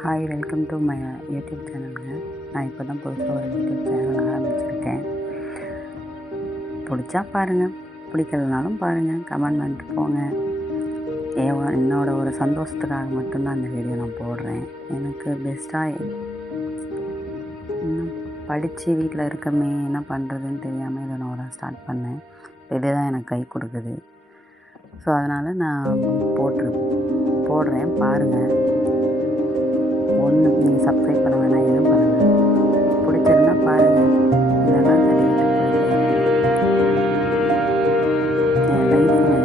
Hi, welcome to my YouTube சேனலுங்க. நான் இப்போ தான் புதுசாக ஒரு யூடியூப் சேனல் ஆரம்பிச்சிருக்கேன். பிடிச்சா பாருங்கள், பிடிக்கலனாலும் பாருங்கள், கமெண்ட் பண்ணிட்டு போங்க. என்னோட ஒரு சந்தோஷத்துக்காக மட்டும்தான் அந்த வீடியோ நான் போடுறேன். எனக்கு பெஸ்ட்டாக படித்து வீட்டில் இருக்கமே என்ன பண்ணுறதுன்னு தெரியாமல் இதை நான் ஒரு ஸ்டார்ட் பண்ணேன். இதுதான் எனக்கு கை கொடுக்குது. ஸோ அதனால் நான் போடுறேன் பாருங்கள். ஒன்று நீங்கள் சப்ஸ்கிரைப் பண்ண வேணாம், எதுவும் பண்ணுங்கள். பிடிச்சிருந்தா பாருங்கள், இல்லைன்னா தள்ளிட்டு என் லைஃப்பில்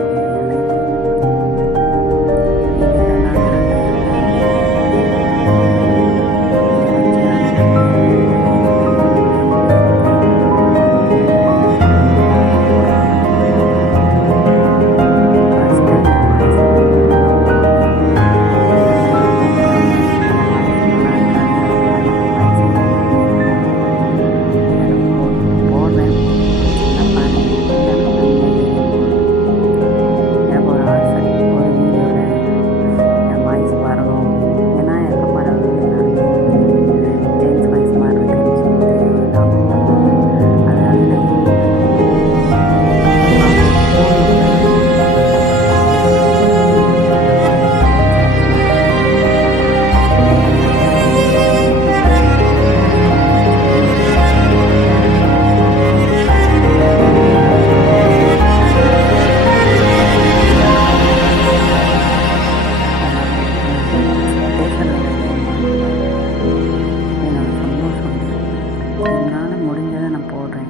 என்னால் முடிஞ்சதை நான் போடுறேன்.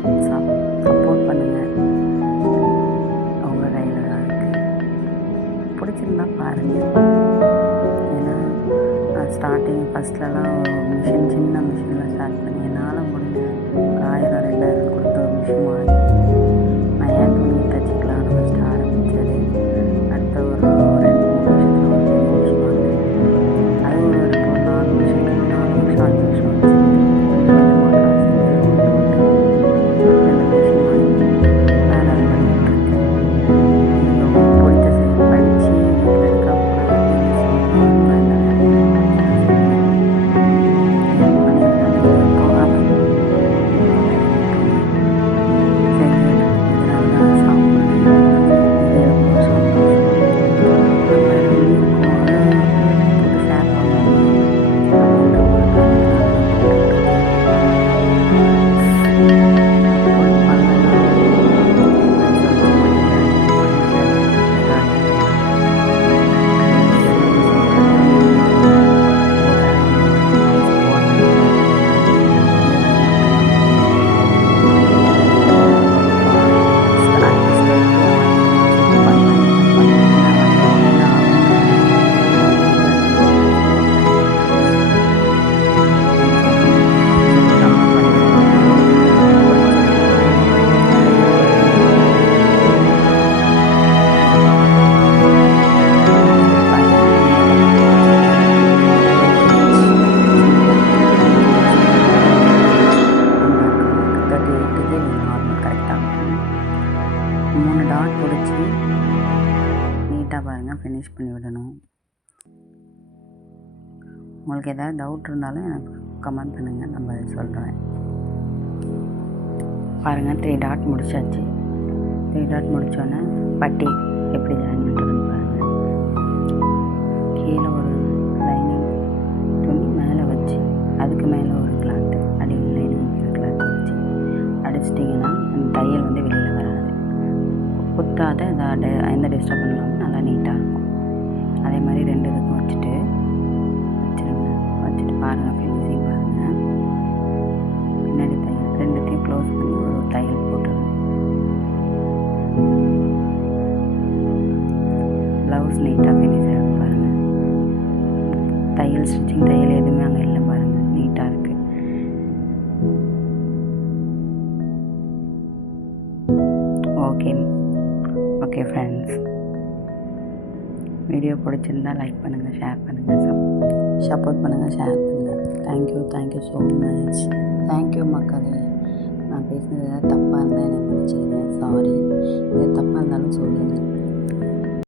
சப்போர்ட் பண்ணுங்கள். உங்கள் கையில் தான் இருக்குது. பிடிச்சிருந்தா பாருங்கள். ஏன்னா நான் ஸ்டார்டிங் ஃபஸ்ட்லலாம் சின்ன மிஷினில் ஸ்டார்ட் பண்ணி என்னால் முடிஞ்ச ஒரு 1000 2000 கொடுத்து ஒரு மிஷின் வாங்கி நான் ஏன் துணியை தைச்சிக்கலான்னு ஃபஸ்ட்டு ஆரம்பித்தது. அடுத்த ஒரு 2-3 வருஷத்தில் ஒரு பெரிய மிஷின் வாங்கினேன். அது ஒரு 4 வருஷத்துக்கு 4 வருஷம் 5 வருஷம் வச்சு நார்மல் 3 டாட் பிடிச்சி நீட்டாக பாருங்கள், ஃபினிஷ் பண்ணி விடணும். உங்களுக்கு ஏதாவது டவுட் இருந்தாலும் எனக்கு கமெண்ட் பண்ணுங்கள், நான் பதில் சொல்கிறேன். பாருங்கள், 3 டாட் முடிச்சாச்சு. 3 டாட் முடித்தோன்னே பட்டி எப்படி ஜாயின் பண்ணுறதுன்னு பாருங்கள். கீழே ஒரு லைனிங் துணி மேலே வச்சு அதுக்கு மேலே ஒரு கிளாத்து, அடியில் லைனிங் கிளாத் வச்சு அடிச்சிட்டிங்கன்னா அந்த தையல் வந்து வெளியில் வராது. குத்தாத எந்த டிஸ்டர்ப் பண்ணாமல் நல்லா நீட்டாக இருக்கும். அதே மாதிரி 2 இதுக்கும் வச்சுட்டு பாருங்கள், ஃபினிஷிங் பாருங்கள். பின்னாடி தையல் 2த்தையும் க்ளோஸ் பண்ணி ஒரு தையல் போட்டுருங்க. ப்ளவுஸ் நீட்டாக ஃபினிஷ் ஆகும் பாருங்கள். தையல் ஸ்டிச்சிங் தையல் எதுவுமே அங்கே இல்லை பாருங்கள், நீட்டாக இருக்குது. ஓகே ஃப்ரெண்ட்ஸ், வீடியோ பிடிச்சிருந்தா லைக் பண்ணுங்கள், ஷேர் பண்ணுங்கள், சப்போர்ட் பண்ணுங்கள், ஷேர் பண்ணுங்கள். Thank you so much. தேங்க்யூ மக்களே. நான் பேசுனது ஏதாவது தப்பாக இருந்தால் எனக்கு மன்னிச்சிடுங்க. சாரி. எது தப்பாக இருந்தாலும் சொல்லுங்கள்.